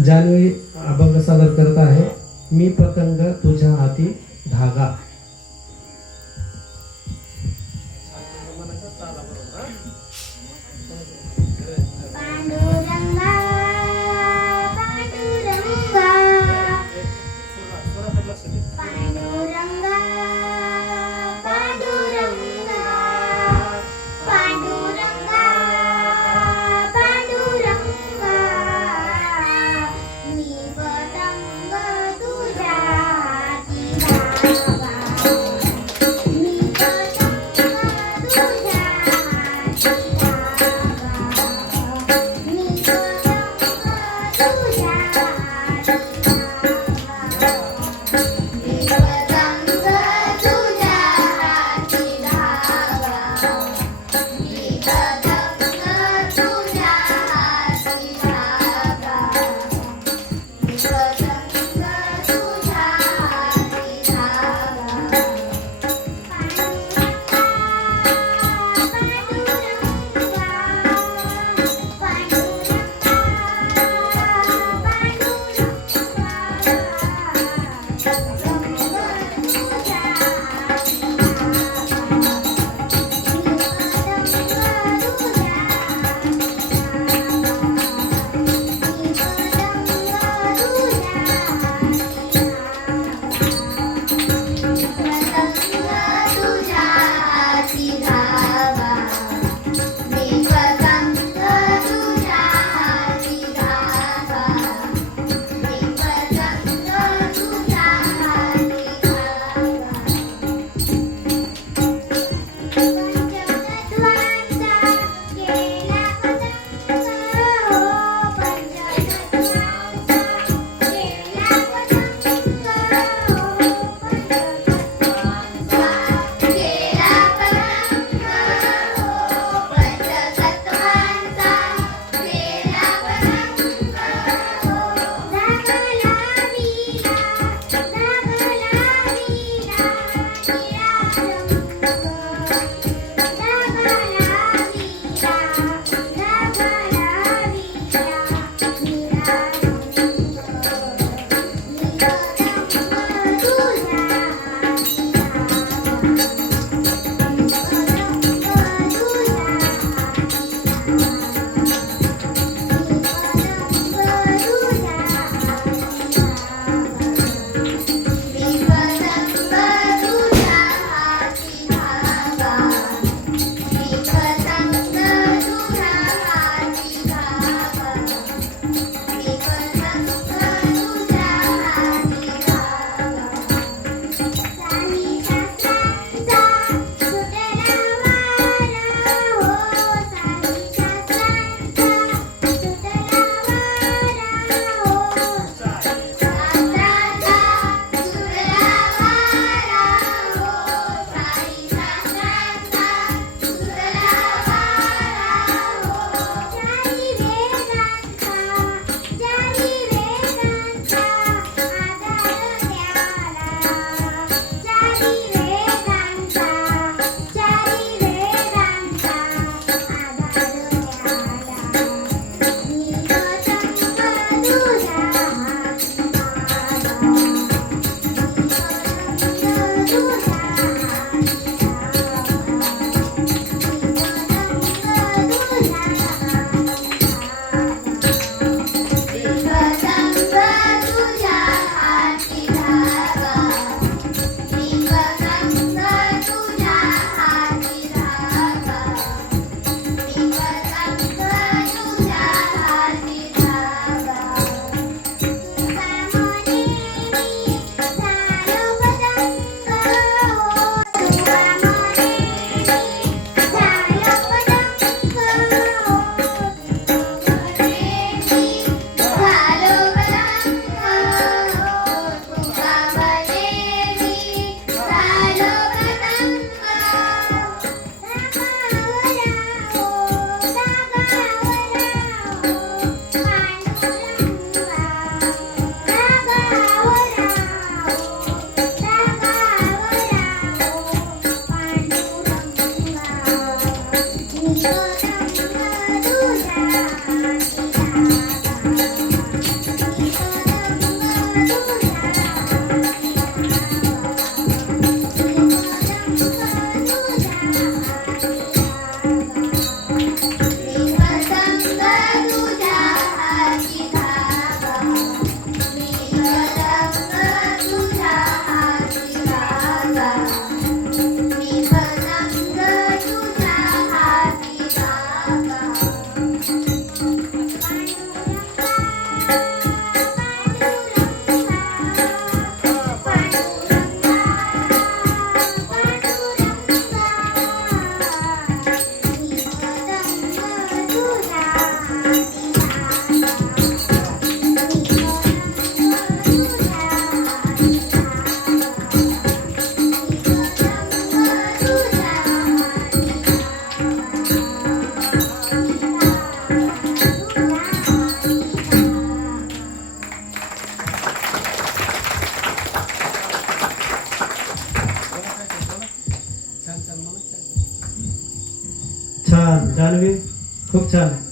जानवी अभंग सादर करता है मी पतंग तुझा हाथी धागा. जाणवी खूप छान.